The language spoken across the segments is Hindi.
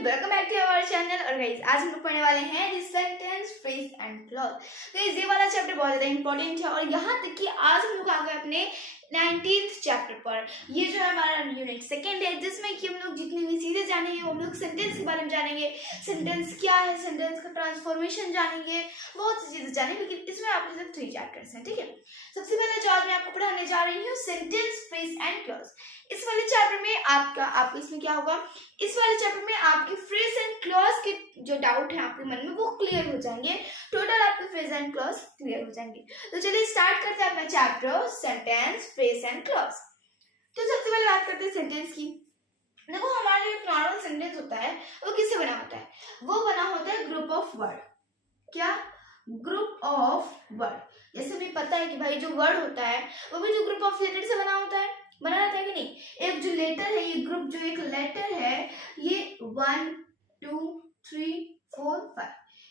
Welcome back to our channel. और गाइस आज हम लोग पढ़ने वाले हैं sentence, phrase and clause. Guys ये वाला चैप्टर बहुत ज्यादा इंपॉर्टेंट है और यहाँ तक कि आज हम लोग आ गए अपने 19th चैप्टर पर। ये जो है हमारा यूनिट सेकंड है, जिसमें कि हम लोग जितनी भी चीजें जानेंगे हम लोग सेंटेंस के बारे में जानेंगे, सेंटेंस क्या है, सेंटेंस का ट्रांसफॉर्मेशन जानेंगे, बहुत सी चीजें जानेंगे। लेकिन इसमें आपके सिर्फ 3 चैप्टर्स हैं, ठीक है। सबसे पहले जो आज मैं आपको पढ़ाने जा रही हूँ सेंटेंस, फ्रेज एंड क्लॉज। इस वाले चैप्टर में आपको इसमें क्या होगा, इस वाले चैप्टर में आपके फ्रेज एंड क्लॉज के जो डाउट है आपके मन में वो क्लियर हो जाएंगे। टोटल आपके फ्रेज एंड क्लॉज क्लियर हो जाएंगे। तो चलिए स्टार्ट करते हैं अपना chapter sentence, phrase and clause. तो सबसे पहले बात करते हैं सेंटेंस की। देखो हमारा जो नॉर्मल सेंटेंस होता है वो किससे बना होता है, वो बना होता है ग्रुप ऑफ वर्ड। क्या? Group of word. जैसे हमें पता है कि भाई जो वर्ड होता है वो भी जो ग्रुप ऑफ लेटर से बना होता है, बना रहता है कि नहीं। एक जो लेटर है, ये ग्रुप जो एक लेटर है, ये 1 2 3 4 5,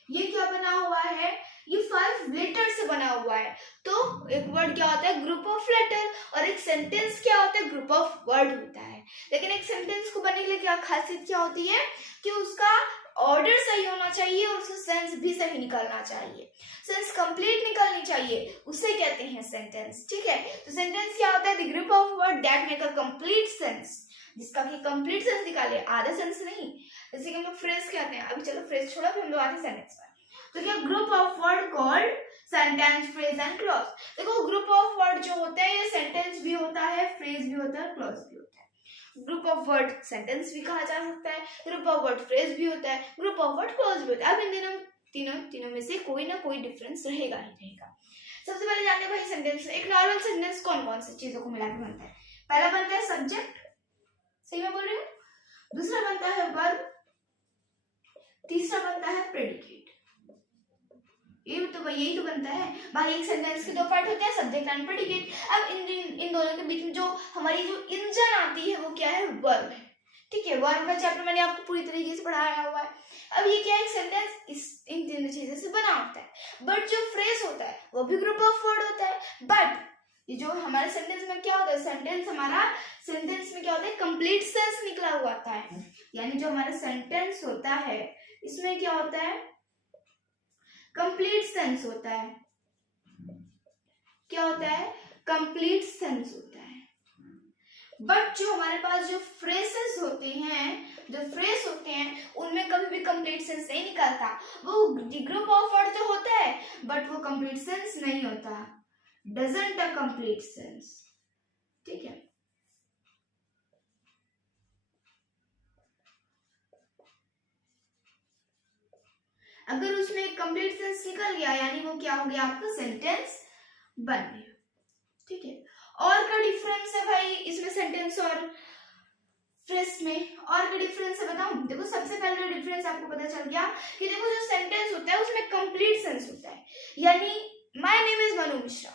ये क्या बना हुआ है, ये 5 लेटर से बना हुआ है। तो एक वर्ड क्या होता है, ग्रुप ऑफ लेटर, और एक सेंटेंस क्या होता है, ग्रुप ऑफ वर्ड होता है। लेकिन एक सेंटेंस को बनने के लिए क्या खासियत क्या होती है कि उसका ऑर्डर सही होना चाहिए और उसका सेंस भी सही निकलना चाहिए, सेंस कंप्लीट निकलनी चाहिए, उसे कहते हैं सेंटेंस, ठीक है। तो सेंटेंस क्या होता है, the group of word that make a complete sense, जिसका कि कंप्लीट सेंस निकाले, आधा सेंस नहीं। जैसे कि हम लोग फ्रेज कहते हैं, अभी चलो फ्रेज छोड़ो फिर हम लोग आते सेंटेंस पर। तो क्या group of word called sentence, phrase and clause. देखो ग्रुप ऑफ वर्ड जो होते हैं ये सेंटेंस भी होता है, फ्रेज भी होता है, क्लॉज भी होता है। ग्रुप ऑफ वर्ड सेंटेंस भी कहा जा सकता है, ग्रुप ऑफ वर्ड फ्रेज भी होता है, ग्रुप ऑफ वर्ड क्लॉज भी होता है। अब इन तीनों में से कोई ना कोई डिफरेंस रहेगा ही रहेगा। सबसे पहले जानते हैं भाई सेंटेंस, एक नॉर्मल सेंटेंस कौन कौन सी चीजों को मिला के बनता है। पहला बनता है सब्जेक्ट, सही मैं बोल रही हूँ। दूसरा बनता है वर्ब, तीसरा बनता है प्रेडिकेट। ये तो भाई यही तो बनता है भाई। एक सेंटेंस के 2 पार्ट होते हैं, सब्जेक्ट एंड प्रेडिकेट। अब इन दोनों के बीच में जो हमारी जो इंजन आती है वो क्या है, वर्ब है, ठीक है। वर्ब का चैप्टर मैंने आपको पूरी तरीके से पढ़ाया हुआ है। अब ये क्या है, एक सेंटेंस इन तीनों चीजों से बना होता है। बट जो फ्रेज होता है वो भी ग्रुप ऑफ वर्ड होता है। बट ये जो हमारे सेंटेंस में क्या होता है, सेंटेंस में क्या होता है, कंप्लीट सेंस निकला हुआ आता है। यानी जो हमारा सेंटेंस होता है इसमें क्या होता है, कंप्लीट सेंस होता है। क्या होता है, कंप्लीट सेंस होता है। बट जो हमारे पास जो फ्रेजेस होते हैं उनमें कभी भी कंप्लीट सेंस नहीं निकलता। वो ग्रुप ऑफ वर्ड तो होता है बट वो कंप्लीट सेंस नहीं होता, डजंट अ कंप्लीट सेंस, ठीक है। अगर उसमें एक कंप्लीट सेंस निकल गया यानी वो क्या हो गया, आपका सेंटेंस बन गया, ठीक है। और का डिफरेंस है भाई इसमें सेंटेंस और फ्रेज में, और का डिफरेंस है बताऊं। देखो सबसे पहले डिफरेंस आपको पता चल गया कि देखो जो सेंटेंस होता है उसमें कंप्लीट सेंस होता है। यानी my name is Manu Mishra,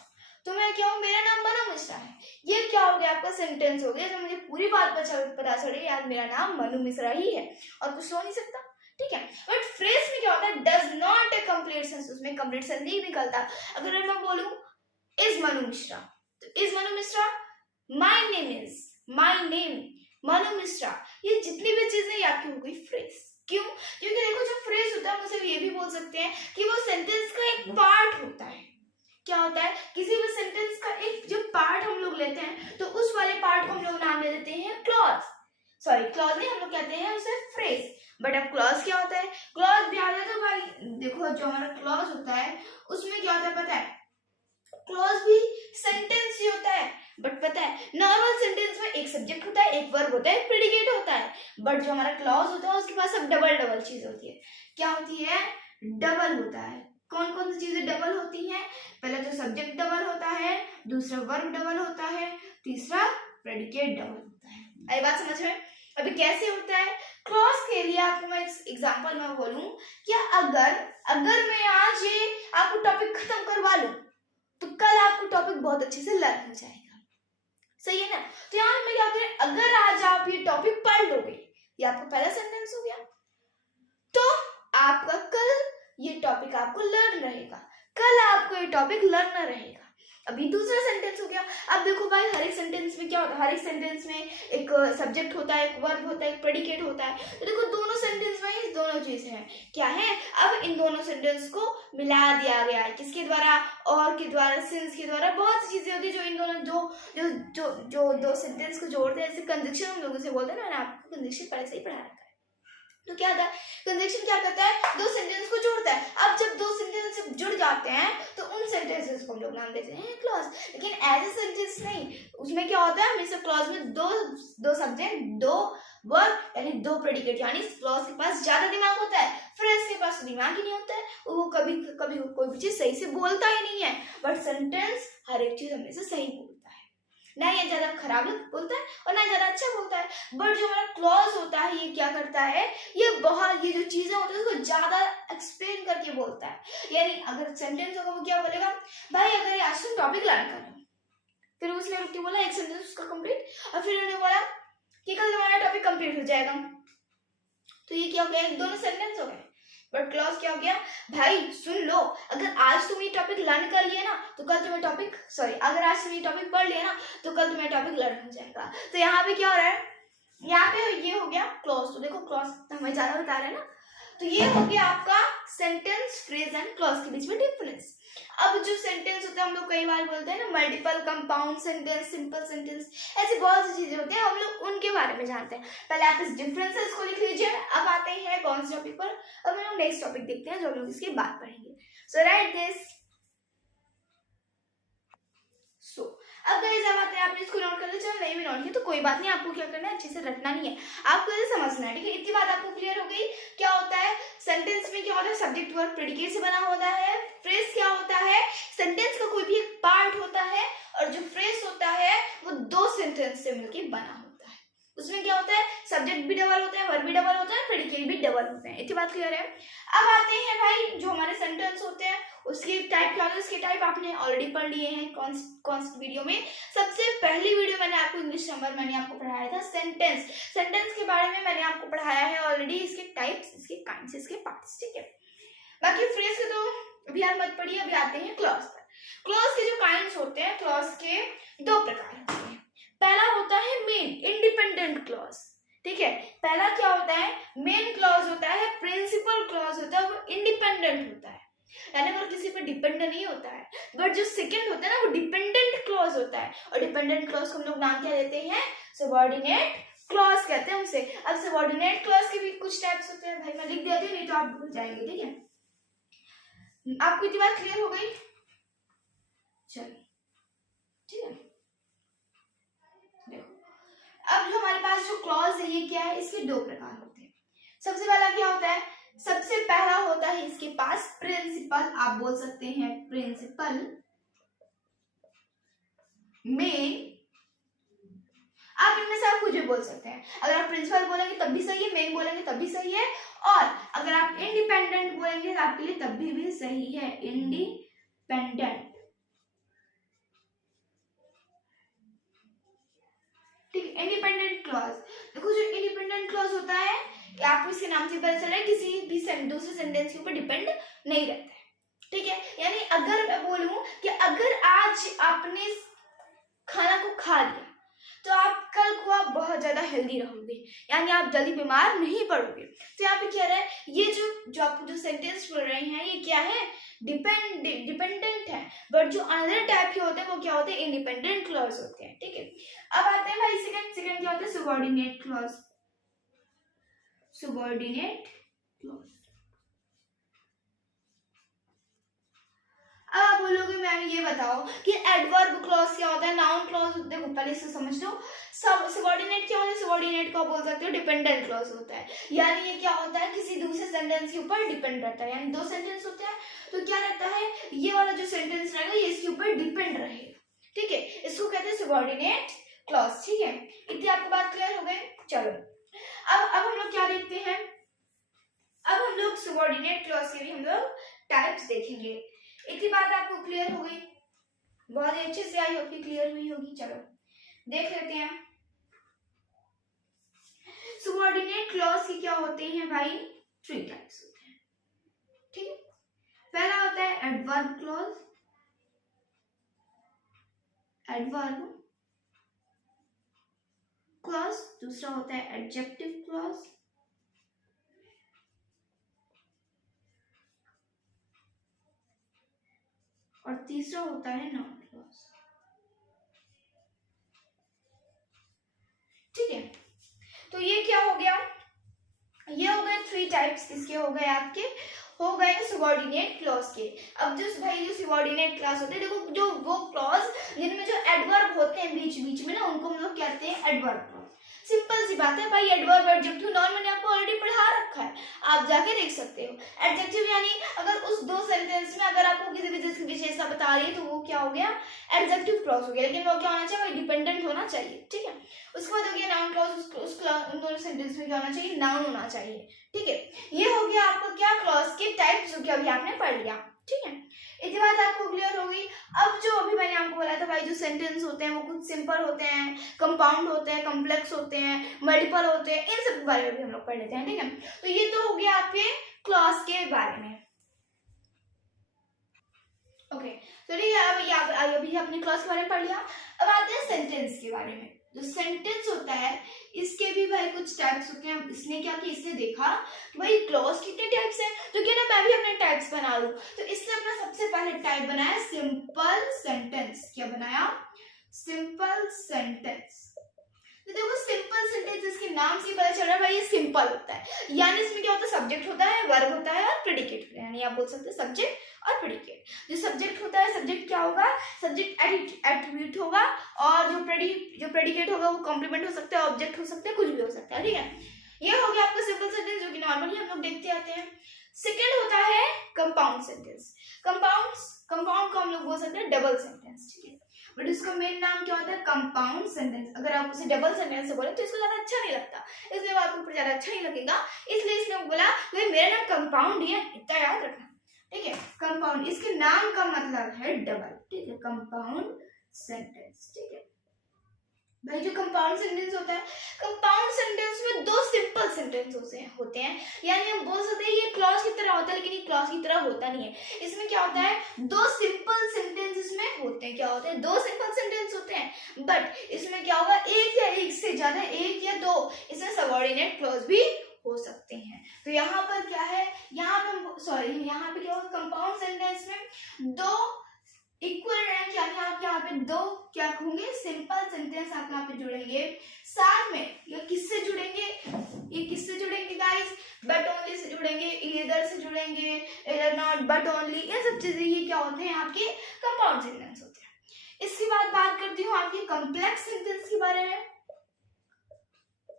तो मैं क्या हूं, मेरा नाम मनु मिश्रा है। ये क्या हो गया, आपका सेंटेंस हो गया। तो मुझे पूरी बात पता चले यार मेरा नाम मनु मिश्रा ही है और कुछ हो नहीं सकता, ठीक है। बट फ्रेज में क्या होता है, does not a complete sense, उसमें कंप्लीट सेंस नहीं निकलता। अगर मैं बोलूं इज मनु मिश्रा, तो is Manu Mishra, my name Manu Mishra, ये जितनी भी चीजें आपकी हो गई फ्रेज। क्यों? क्योंकि देखो जो फ्रेज होता है हम उसे ये भी बोल सकते हैं कि वो सेंटेंस का एक पार्ट होता है। क्या होता है, किसी भी सेंटेंस का एक जो पार्ट हम लोग लेते हैं तो उस वाले पार्ट को हम लोग नाम दे देते हैं क्लॉज। सॉरी क्लॉज नहीं, हम लोग कहते हैं उसे फ्रेज। बट अब क्लॉज क्या होता है, क्लॉज भी आ जाता है भाई। देखो जो हमारा क्लॉज होता है उसमें क्या होता है पता है, क्लॉज भी सेंटेंस ही होता है। बट पता है नॉर्मल सेंटेंस में एक सब्जेक्ट होता है, एक वर्ब होता है, एक प्रेडिकेट होता है। बट जो हमारा क्लॉज होता है उसके पास अब डबल चीज होती है। क्या होती है, डबल होता है। कौन कौन सी चीजें डबल होती हैं, पहले तो सब्जेक्ट डबल होता है, दूसरा वर्ब डबल होता है, तीसरा प्रेडिकेट डबल होता है। आई बात समझ में? अभी कैसे होता है, क्लॉज के लिए आपको मैं एग्जांपल में बोलूं क्या, अगर मैं आज ये आपको टॉपिक खत्म करवा लूं तो कल आपको टॉपिक बहुत अच्छे से लर्न हो जाएगा, सही है ना। तो यहाँ में क्या करें, अगर आज आप ये टॉपिक पढ़ लोगे, ये आपका पहला सेंटेंस हो गया, तो आपका कल ये टॉपिक आपको लर्न रहेगा, कल आपको ये टॉपिक लर्न रहेगा। अभी दूसरा सेंटेंस हो गया। अब देखो भाई हर एक सेंटेंस में क्या होता है, हर एक सेंटेंस में एक सब्जेक्ट होता है, एक वर्ब होता है, एक प्रेडिकेट होता है। तो देखो दोनों सेंटेंस में दोनों चीजें हैं, क्या है, अब इन दोनों सेंटेंस को मिला दिया गया है, किसके द्वारा, और के द्वारा, सिंस के द्वारा। बहुत सी चीजें होती है जो इन दोनों जो दो सेंटेंस को जोड़ते हैं, जैसे कंजक्शन हम लोग उसे बोलते हैं ना, मैंने आपको कंजक्शन पहले से ही पढ़ाया था। तो क्या था, कंजक्शन क्या करता है, दो सेंटेंस को जोड़ता है। अब जब दो सेंटेंस जुड़ जाते हैं तो उन सेंटेंसेस को हम लोग नाम देते हैं क्लॉज। लेकिन एज ए सेंटेंस नहीं, उसमें क्या होता है, हमेशा क्लॉज में दो सब्जेक्ट, दो वर्ब, यानी दो प्रेडिकेट, यानी क्लॉज के पास ज्यादा दिमाग होता है, फ्रेज के पास दिमाग ही नहीं होता है, वो कभी कभी कोई भी चीज सही से बोलता ही नहीं है। बट सेंटेंस हर एक चीज हमेशा सही बोलता है, ना ये ज्यादा खराब बोलता है और ना ज्यादा अच्छा बोलता है। बट जो हमारा क्लॉज होता है ये क्या करता है, ये जो चीजें होती है उसको ज्यादा एक्सप्लेन करके बोलता है। यानी अगर सेंटेंस होगा वो क्या बोलेगा, भाई अगर आज तुम टॉपिक लर्न कर लो, फिर उसने रुक के बोला एक सेंटेंस उसका कंप्लीट, और फिर उन्होंने बोला कि कल तुम्हारा टॉपिक कंप्लीट हो जाएगा। तो ये क्या हो गया, दोनों सेंटेंस हो गए। बट क्लॉज क्या हो गया, भाई सुन लो, अगर आज तुम ये टॉपिक लर्न कर लिया ना तो कल तुम्हें टॉपिक, अगर आज तुम ये टॉपिक पढ़ लिया ना तो कल तुम्हें टॉपिक लर्न हो जाएगा। तो यहाँ पे क्या हो रहा है, यहाँ पे ये हो गया क्लॉज। तो देखो क्लॉज हमें ज्यादा बता रहे हैं ना, तो ये हो गया आपका सेंटेंस, फ्रेज एंड क्लॉज के बीच में डिफरेंस। अब जो सेंटेंस होता है हम लोग कई बार बोलते हैं ना, multiple, compound sentence, simple sentence, ऐसी बहुत सी चीजें होती हैं, हम लोग उनके बारे में जानते हैं। पहले आप इस डिफरेंसेस को लिख लीजिए। अब आते हैं कौन से टॉपिक पर, अब हम लोग नेक्स्ट टॉपिक देखते हैं जो हम लोग इसके बाद पढ़ेंगे। सो राइट दिस। अब गाइस अब आते हैं, आपने इसको नोट कर लिया, चलो नहीं भी नोट किया तो कोई बात नहीं, आपको क्या करना है, अच्छे से रटना नहीं है, आपको इसे समझना है, ठीक है। इतनी बात आपको क्लियर हो गई। क्या होता है सेंटेंस में, क्या होता है, सब्जेक्ट वर्ब प्रेडिकेट से बना होता है। फ्रेज क्या होता है, सेंटेंस का कोई भी एक पार्ट होता है, और जो फ्रेज होता है वो दो सेंटेंस से मिलकर बना होता है। उसमें क्या होता है, सब्जेक्ट भी डबल होता है, वर्ब भी डबल होता है, प्रेडिकेट भी डबल होते हैं। इतनी बात क्लियर है। अब आते हैं भाई जो हमारे सेंटेंस होते हैं उसकी टाइप क्या होता है, उसके टाइप आपने ऑलरेडी पढ़ लिए हैं कौन सी वीडियो में। सबसे पहली वीडियो मैंने आपको इंग्लिश नंबर मैंने आपको पढ़ाया था सेंटेंस। सेंटेंस के बारे में मैंने आपको पढ़ाया है ऑलरेडी, इसके टाइप्स, इसके काइंड्स, इसके पार्ट्स, ठीक है। बाकी फ्रेज के तो अभी आप मत पढ़िए, अभी आते हैं क्लॉज पर। क्लॉज के जो काइंड्स होते हैं, क्लॉज के दो प्रकार होते हैं। पहला होता है मेन इंडिपेंडेंट क्लॉज, ठीक है। पहला क्या होता है, मेन क्लॉज होता है, प्रिंसिपल क्लॉज होता है, वो इंडिपेंडेंट होता है, यानी वो किसी पर डिपेंड नहीं होता है। बट जो सेकंड होता है ना वो डिपेंडेंट क्लॉज होता है, और डिपेंडेंट क्लॉज को हम लोग नाम क्या देते हैं, सबऑर्डिनेट क्लॉज कहते हैं उसे। अब सबऑर्डिनेट क्लॉज के भी कुछ टाइप्स होते हैं, भाई मैं लिख देती हूँ नहीं तो आप भूल जाएंगे, ठीक है। आपको इतनी बात क्लियर हो गई, चलो ठीक है। देखो अब जो हमारे पास जो क्लॉज है ये क्या है, इसके दो प्रकार होते हैं। सबसे पहला क्या होता है, सबसे पहला होता है इसके पास प्रिंसिपल, आप बोल सकते हैं प्रिंसिपल, मेन, आप इनमें से आप कुछ भी बोल सकते हैं। अगर आप प्रिंसिपल बोलेंगे तब भी सही है, मेन बोलेंगे तब भी सही है, और अगर आप इंडिपेंडेंट बोलेंगे तो आपके लिए तब भी सही है, इंडिपेंडेंट, ठीक है। इंडिपेंडेंट क्लॉज, देखो जो इंडिपेंडेंट क्लॉज होता है आपको इसके नाम से पता चल रहा है, किसी भी दूसरे सेंटेंस के ऊपर डिपेंड नहीं रहता है, ठीक है। यानी अगर मैं बोलूं कि अगर आज आपने खाना को खा लिया तो आप कल को आप बहुत ज्यादा हेल्दी रहोगे, यानी आप जल्दी बीमार नहीं पड़ोगे। तो यहाँ पे क्या रहा है, ये जो आप जो सेंटेंस बोल रहे हैं ये क्या है, डिपेंडेंट है। बट जो अनदर टाइप के होते हैं वो क्या होते हैं, इंडिपेंडेंट क्लॉज होते हैं, ठीक है। अब आते हैं भाई सेकंड क्या होता है, सबऑर्डिनेट क्लॉज। सबऑर्डिनेट क्लॉज, अब आप बोलोगे मैम ये बताओ कि एडवर्ब क्लॉज क्या होता है, नाउन क्लॉज, देखो पहले इसे समझ लो। सबऑर्डिनेट क्या होता है, सबऑर्डिनेट को बोल सकते हो डिपेंडेंट क्लॉज होता है, यानी ये क्या होता है, किसी दूसरे सेंटेंस के ऊपर डिपेंड रहता है। यानी दो सेंटेंस होते हैं तो क्या रहता है, ये वाला जो सेंटेंस रहेगा ये इसके ऊपर डिपेंड रहेगा, ठीक है। इसको कहते हैं सबऑर्डिनेट क्लॉज, ठीक है। इतनी आपको बात क्लियर हो गई। चलो अब हम लोग क्या देखते हैं, अब हम लोग सबऑर्डिनेट क्लॉज के भी हम लोग टाइप्स देखेंगे। इतनी बात आपको क्लियर हो गई, बहुत ही अच्छे से आई होगी, क्लियर हुई होगी। चलो देख लेते हैं सबऑर्डिनेट क्लॉज की क्या होते हैं भाई, 3 टाइप्स होते हैं, ठीक है। पहला होता है एडवर्ब क्लॉज, एडवर्ब क्लॉज। दूसरा होता है एडजेक्टिव क्लॉज, और तीसरा होता है नाउन क्लॉज। ठीक है, तो ये क्या हो गया, ये हो गए 3 टाइप्स, किसके हो गए, आपके हो गए सबऑर्डिनेट क्लॉज के। अब जो भाई जो सबऑर्डिनेट क्लॉज होते हैं, देखो जो वो क्लॉज जिनमें जो एडवर्ब होते हैं बीच बीच में ना, उनको हम लोग कहते हैं एडवर्ब क्लॉज। सिंपल सी बात है भाई, एडवर्ब एडजेक्टिव नॉन मैंने आपको ऑलरेडी पढ़ा रखा है, आप जाके देख सकते हो। एडजेक्टिव यानी अगर उस 2 सेंटेंस में अगर आपको किसी भी चीज की विशेषता बता रही है तो वो क्या हो गया, एडजेक्टिव क्लॉज हो गया, लेकिन वो क्या होना चाहिए, डिपेंडेंट होना चाहिए। ठीक है, उसके बाद हो गया नाउन क्लॉज, उस उन दोनों सेंटेंस में क्या होना चाहिए, नाउन होना चाहिए। ठीक है, ये हो गया आपको क्या, क्लॉज के टाइप जो कि अभी आपने पढ़ लिया। ठीक है, इतनी बात आपको क्लियर हो गई। अब जो अभी मैंने आपको बोला था भाई, जो सेंटेंस होते हैं वो कुछ सिंपल होते हैं, कंपाउंड होते हैं, कॉम्प्लेक्स होते हैं, मल्टीपल होते हैं, इन सब के बारे में भी हम लोग पढ़ लेते हैं। ठीक है, तो ये तो हो गया आपके क्लॉज के बारे में। ओके, तो ठीक है, अभी आपने क्लॉज के बारे में पढ़ लिया। अब आते हैं सेंटेंस के बारे में। जो सेंटेंस होता है इसके भी भाई कुछ टाइप्स होते हैं। इसने क्या किया, इसने देखा कि भाई क्लॉज कितने टाइप्स हैं, तो क्या ना मैं भी अपने टाइप्स बना लूं। तो इसने अपना सबसे पहले टाइप बनाया सिंपल सेंटेंस। क्या बनाया, सिंपल सेंटेंस। तो देखो सिंपल सेंटेंस, इसके नाम से पता चल रहा है भाई ये सिंपल होता है, यानी इसमें क्या होता है, सब्जेक्ट होता है, वर्ब होता है और प्रेडिकेट होता है, यानी आप बोल सकते हैं सब्जेक्ट और प्रेडिकेट। जो सब्जेक्ट होता है, सब्जेक्ट क्या होगा, सब्जेक्ट एट्रीब्यूट होगा, और जो प्रेडिकेट होगा वो कॉम्प्लीमेंट हो सकता है, ऑब्जेक्ट हो सकता है, कुछ भी हो सकता है। ठीक है, ये हो गया आपका सिंपल सेंटेंस जो कि नॉर्मली हम लोग देखते आते हैं। सेकेंड होता है कंपाउंड सेंटेंस। कंपाउंड को हम लोग बोल सकते हैं डबल सेंटेंस। ठीक है, बट इसका मेन नाम क्या होता है, कंपाउंड सेंटेंस। अगर आप उसे डबल सेंटेंस से बोले तो इसको ज्यादा अच्छा नहीं लगता, इसलिए वो आपको ज्यादा अच्छा नहीं लगेगा, इसलिए इसने बोला भाई मेरा नाम कंपाउंड है, इतना याद रखना। ठीक है, कंपाउंड, इसके नाम का मतलब है डबल। ठीक है, कंपाउंड सेंटेंस। ठीक है भाई, जो कंपाउंड सेंटेंस होता है, कंपाउंड सेंटेंस में 2 सिंपल सेंटेंस होते हैं, यानी हम बोल सकते हैं ये क्लॉज की तरह होता है, लेकिन ये क्लॉज की तरह होता नहीं है। इसमें क्या होता है, 2 सिंपल सेंटेंस इसमें होते हैं। क्या होते हैं, 2 सिंपल सेंटेंस होते हैं, बट इसमें क्या होगा, एक या एक से ज्यादा, एक या 2 इसमें सबऑर्डिनेट क्लॉज भी हो सकते हैं। तो यहाँ पर क्या है, यहाँ पे क्या होगा, कंपाउंड सेंटेंस में 2 इक्वल रैंक, यानी आप यहाँ पे 2 क्या होंगे, सिंपल सेंटेंस आप यहाँ पे जुड़ेंगे। साथ में ये किससे जुड़ेंगे, ये किससे जुड़ेंगे गाइस, बट ओनली से जुड़ेंगे, इधर से जुड़ेंगे, इधर नॉट, बट ओनली, ये सब चीजें ये क्या होते हैं, आपके कंपाउंड सेंटेंस होते हैं। इसके बाद बात करती हूँ आपके कॉम्प्लेक्स सेंटेंस के बारे में।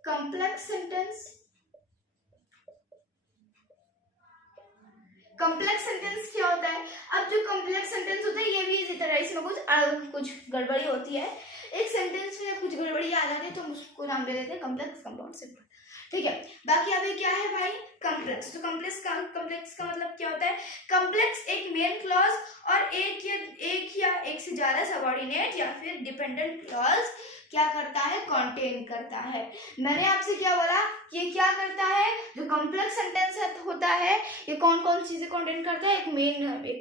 कॉम्प्लेक्स सेंटेंस, कॉम्प्लेक्स सेंटेंस क्या होता है, अब जो कॉम्प्लेक्स सेंटेंस होता है ये भी इसी तरह, इसमें कुछ गड़बड़ी होती है, एक सेंटेंस में कुछ गड़बड़ी आ जाती है तो हम उसको नाम दे देते हैं कॉम्प्लेक्स, कंपाउंड, सिंपल। ठीक है, बाकी अभी क्या है भाई, कॉम्प्लेक्स। तो कॉम्प्लेक्स का मतलब क्या होता है, कॉम्प्लेक्स एक मेन क्लॉज और एक या एक से ज्यादा सबऑर्डिनेट या फिर डिपेंडेंट क्लॉज क्या करता है, कंटेन करता है। मैंने आपसे क्या बोला, ये क्या करता है, जो कॉम्प्लेक्स सेंटेंस होता है ये कौन कौन चीजें कंटेन करता है, एक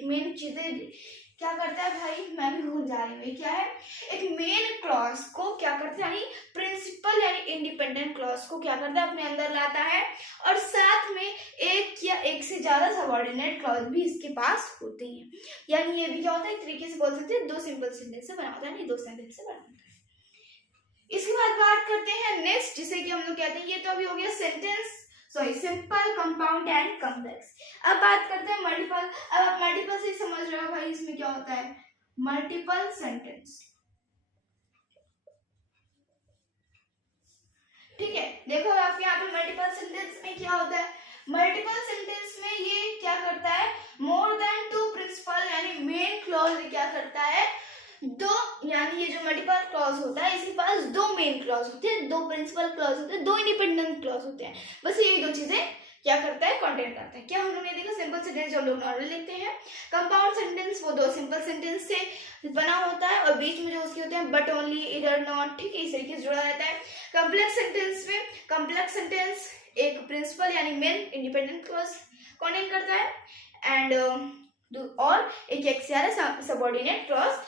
मेन चीजें क्या करता है भाई, मैं भी भूल जा रही हूँ, क्या है, एक मेन क्लॉज को क्या करता है, यानी प्रिंसिपल यानी इंडिपेंडेंट क्लॉज को क्या करता है, अपने अंदर लाता है, और साथ में एक या एक से ज्यादा सबऑर्डिनेट क्लॉज भी इसके पास होते हैं। यानी ये भी क्या होता है, एक तरीके से बोल सकते हैं 2 सिंपल सेंटेंस से बना होता है, यानी 2 सेंटेंस से बना होता है। इसके बाद बात करते हैं नेक्स्ट, जिसे कि हम लोग कहते हैं, ये तो अभी हो गया सिंपल, कंपाउंड एंड कॉम्प्लेक्स। अब बात करते हैं मल्टीपल। अब आप मल्टीपल से समझ रहे हो भाई, इसमें क्या होता है, मल्टीपल सेंटेंस। ठीक है, देखो आप यहाँ पे मल्टीपल सेंटेंस में क्या होता है, मल्टीपल सेंटेंस में ये क्या करता है, मोर देन 2 प्रिंसिपल यानी मेन क्लॉज क्या करता है, 2, यानी ये जो मल्टीपल क्लॉज होता है इसके पास 2 मेन क्लॉज होते हैं, 2 प्रिंसिपल क्लॉज होते हैं, 2 इंडिपेंडेंट क्लॉज होते हैं, बस यही 2 चीजें क्या करता है, कंटेन करता है। क्या हम लोगों ने देखा, सिंपल सेंटेंस जो हम लोग नॉर्मल लिखते हैं, कंपाउंड सेंटेंस वो 2 सिंपल सेंटेंस से बना होता है और बीच में जो उसके होते हैं बट ओनली, इधर नॉट, ठीक है, इस तरीके से जुड़ा रहता है। कॉम्प्लेक्स सेंटेंस में कॉम्प्लेक्स सेंटेंस एक प्रिंसिपल यानी मेन इंडिपेंडेंट क्लॉज कंटेन करता है एंड और एक से ज्यादा सबऑर्डिनेट क्लॉज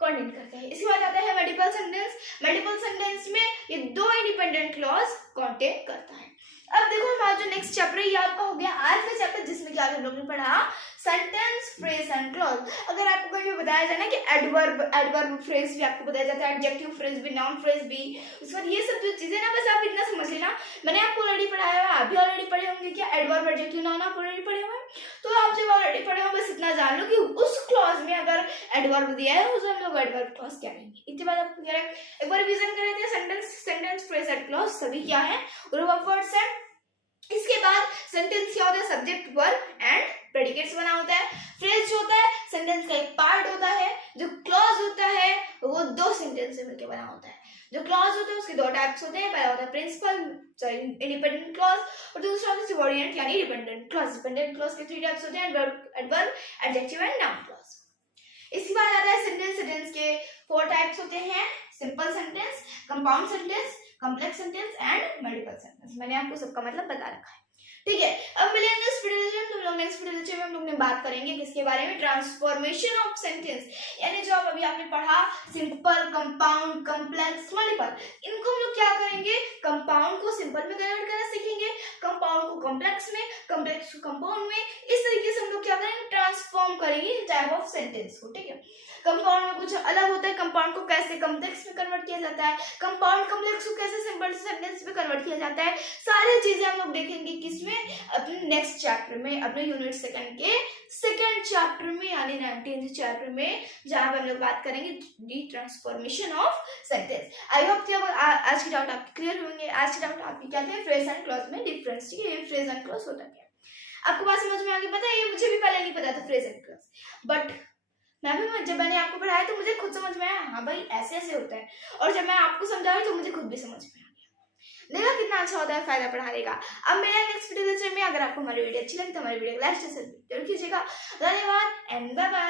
कंटेन करते हैं। इसके बाद आता है मल्टीपल सेंटेंस। मल्टीपल सेंटेंस में ये 2 इंडिपेंडेंट क्लॉज कंटेन करता है। अब देखो हमारा जो नेक्स्ट चैप्टर ये आपका हो गया आज का चैप्टर, जिसमें क्या हम लोग ने पढ़ा सेंटेंस, फ्रेज एंड क्लॉज। अगर आपको कभी बताया जाए ना कि एडवर्ब फ्रेज भी आपको बताया जाता है, एडजेक्टिव फ्रेज भी, नाउन फ्रेज भी, उसके बाद ये सब जो चीजें ना बस आप इतना समझ लेना, मैंने आपको ऑलरेडी पढ़ाया है, आप भी ऑलरेडी पढ़े होंगे क्या एडवर्ब, एडजेक्टिव, नाउन आप ऑलरेडी पढ़े हुए हैं। तो आप जब ऑलरेडी पढ़े हो बस इतना जान लो कि उस क्लॉज में अगर एडवर्ब दिया है उसे हम लोग एडवर्ब क्लॉज क्या करेंगे। इतनी बात आपको क्या है, एक बार रिवीजन कर लेते हैं। सेंटेंस, फ्रेज एंड क्लॉज सभी क्या है, ग्रुप ऑफ वर्ड्स है। इसके बाद सेंटेंस क्या होता है, सब्जेक्ट, वर्ब एंड प्रेडिकेट्स बना होता है। फ्रेज जो होता है सेंटेंस का एक पार्ट होता है। जो क्लॉज होता है वो दो सेंटेंस से मिलकर बना होता है। जो क्लॉज होता है उसके दो टाइप्स होते हैं, पहला होता है प्रिंसिपल सॉरी इंडिपेंडेंट क्लॉज और दूसरा होता है सबऑर्डिनेट यानी डिपेंडेंट क्लॉज। डिपेंडेंट क्लॉज के 3 टाइप्स होते हैं, adverb, adjective and noun clause. इसके बाद आता है सेंटेंस। सेंटेंस के 4 टाइप्स होते हैं, simple sentence, compound sentence, complex sentence and multiple sentence. मैंने आपको सबका मतलब बता रखा है, ठीक है। अब मिलेंगे नेक्स्ट वीडियो लेक्चर में, तुम लोग नेक्स्ट वीडियो लेक्चर में हम लोग ने बात करेंगे किसके बारे में, ट्रांसफॉर्मेशन ऑफ सेंटेंस, यानी जो अभी आपने पढ़ा सिंपल, कंपाउंड, कॉम्प्लेक्स, मल्टीपल, इनको हम लोग क्या करेंगे, कंपाउंड को सिंपल में कन्वर्ट करना सीखेंगे, कंपाउंड को कॉम्प्लेक्स में, कॉम्प्लेक्स को कंपाउंड में, इस तरीके से हम लोग क्या करेंगे, ट्रांसफॉर्म करेंगे टाइप ऑफ सेंटेंस को, ठीक है। कंपाउंड में कुछ अलग होता है, कंपाउंड को कैसे कॉम्प्लेक्स में कन्वर्ट किया जाता है, कंपाउंड कॉम्प्लेक्स को कैसे सिंपल सेंटेंस में कन्वर्ट किया जाता है, सारी चीजें हम लोग देखेंगे किसमें, अपने नेक्स्ट चैप्टर में, अपने यूनिट सेकंड के सेकंड चैप्टर में यानी 19th चैप्टर में, जहां पर हम लोग बात करेंगे दी transformation of sentence. I hope कि आज के डाउट आपके क्लियर होंगे। आज के डाउट आपके क्या थे, फ्रेज एंड क्लॉज में डिफरेंस, ठीक है। फ्रेज एंड क्लॉज होता क्या है आपको बात समझ में आ गई, पता है ये मुझे भी पहले नहीं पता था फ्रेज एंड क्लॉज, बट जब मैंने आपको पढ़ाया तो मुझे खुद समझ में आया, हाँ भाई ऐसे ऐसे होता है, और जब मैं आपको समझा रही तो मुझे खुद भी समझ में आ गया। देखा कितना अच्छा होता है फायदा पढ़ाने का। अब मेरा नेक्स्ट वीडियो लेक्चर में अगर आपको हमारी वीडियो अच्छी लगी तो हमारी वीडियो को लाइक जरूर कीजिएगा। धन्यवाद एंड बाय बाय।